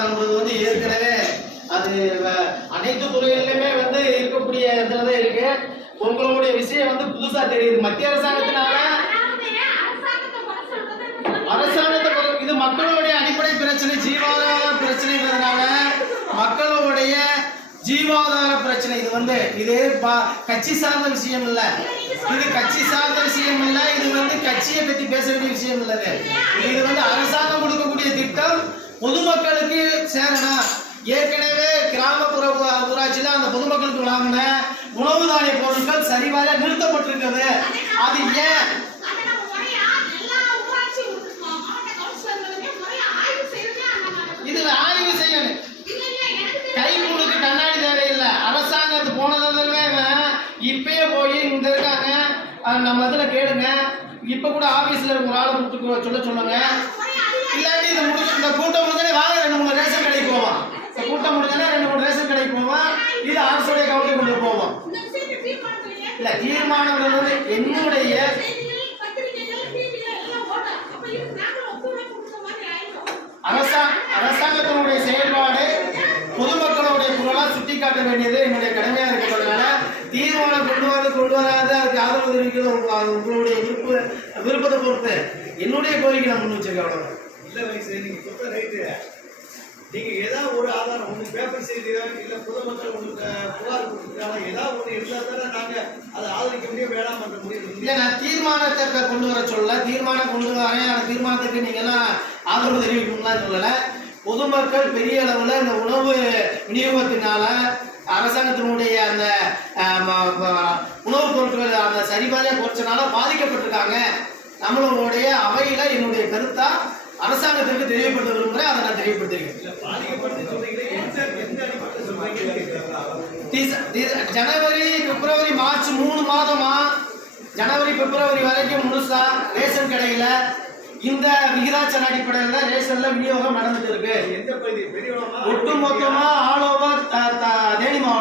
பொருளாதாரம் வந்து ஏற்கனவே அது அனைத்து துறைகளிலுமே வந்து இருக்கக்கூடிய இதுலதான் இருக்கு. உங்களுடைய விஷயம் வந்து புதுசா தெரியுது. மத்திய அரசாங்கத்தினால இது மக்களுடைய அடிப்படை பிரச்சனை, ஜீவாதார பிரச்சனைங்கிறதுனால மக்களுடைய ஜீவாதார பிரச்சனை. இது வந்து இது கட்சி சார்ந்த விஷயம் இல்ல. இது கட்சி சார்ந்த விஷயம் இல்ல. இது வந்து கட்சியை பத்தி பேச வேண்டிய விஷயம் இல்ல. இது வந்து அரசாங்கம் கொடுக்கக்கூடிய திட்டம் பொதுமக்களுக்கு சேரணும். ஏற்கனவே கிராமப்புற ஊராட்சியில அந்த பொதுமக்களுக்கு வழங்கின உணவு தானிய பொருட்கள் சரிவர நிறுத்தப்பட்டிருக்கிறது. அது ஏன்? இதுல ஆய்வு செய்யணும். கைமுழுக்கு கண்ணாடி தேவையில்லை. அரசாங்கத்து போனதுமே இப்பயே போய் இங்க இருக்காங்க நம்ம இதுல கேளுங்க. இப்ப கூட ஆபீஸ்ல ஒரு ஆளை கூப்பிட்டு சொல்லுங்க. இல்லாட்டி இது முடிஞ்சு இந்த கூட்டம் முடிஞ்சே வாங்க 2-3 ரேஷன் கடைக்கு போவோம். இந்த கூட்டம் முடிஞ்சா 2-3 ரேஷன் கடைக்கு போவோம். இது அரசுடைய கவுண்டர் கொண்டு போவோம். இல்ல தீர்மானம் வந்து என்னுடைய அரசாங்கத்தினுடைய செயல்பாடு பொதுமக்களுடைய குரலா சுட்டிக்காட்ட வேண்டியது என்னுடைய கடமையா இருக்கிறதுனால தீர்மானம் கொண்டு வராது அதுக்கு ஆதரவு தெரிவிக்கிறது உங்களுடைய விருப்பத்தை பொறுத்து என்னுடைய கோரிக்கை நான் முன் வச்சிருக்கேன். இல்ல வயசு நீங்க சொல்ற ரைட்டு. நீங்க ஏதாவது ஒரு ஆதாரம் உங்களுக்கு பேப்பர் செய்தியோ இல்ல பொதுமக்கள் உங்களுக்கு புகார் கொடுத்துருக்காங்க ஏதாவது ஒன்று இருந்தா தானே நாங்க அதை ஆதரிக்க முடியும், வேணாம் பண்ண முடியும். இல்ல நான் தீர்மானத்தை கொண்டு வர சொல்ல, தீர்மானம் கொண்டு வரேன், அந்த தீர்மானத்துக்கு நீங்க எல்லாம் ஆதரவு தெரிவிக்கணும்லாம் சொல்லல. பொதுமக்கள் பெரிய அளவுல இந்த உணவு விநியோகத்தினால அரசாங்கத்தினுடைய அந்த உணவுப் பொருட்கள் அந்த சரிபாதையா குறைச்சனால பாதிக்கப்பட்டிருக்காங்க. நம்மளுடைய அவையில என்னுடைய கருத்தா அரசாங்கத்திற்கு தெரியப்படுத்த விரும்புகிறேன். அதை நான் தெரியப்படுத்திருக்கேன். ஜனவரி பிப்ரவரி மார்ச் 3 மாதமா ஜனவரி பிப்ரவரி வரைக்கும் முழுசா ரேஷன் கடையில இந்த விகிதாச்சார அடிப்படையில் தான் ரேஷன்ல விநியோகம் நடந்துட்டு இருக்கு. ஒட்டுமொத்தமா ஆல் ஓவர் தேனி மாவட்டம்.